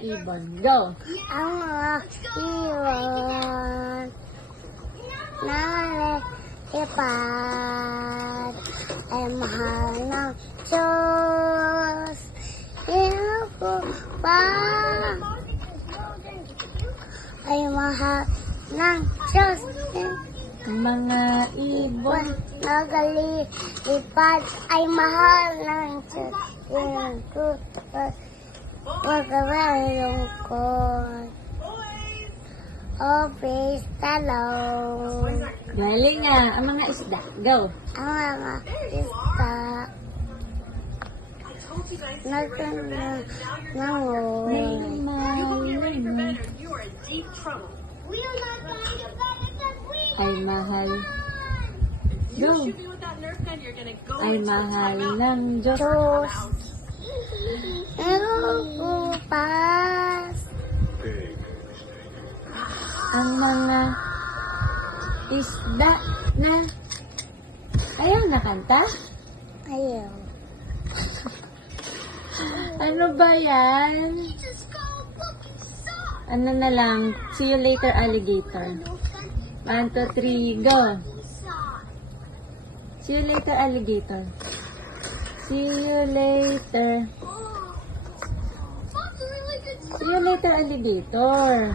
Ibon, go! Ang mga ibon na lipat ay mahal ng Diyos. Inupo pa ay mahal ng Diyos. Ang mga ibon, Nagalipad ay mahal ng Diyos. Inupo pa magkamalungkot. Oh, praise the Lord. galing nga. Ang mga isda, go! Ang mga isda nangoy. Ay mahal. Go! Ay mahal ng Diyos. Diyos. Nagugupas. Ang mga isda na ayaw na kanta? Ayaw. Ano ba yan? Ano na lang? See you later, alligator. 1, 2, 3, go! See you later, alligator. See you later. See you later, alligator.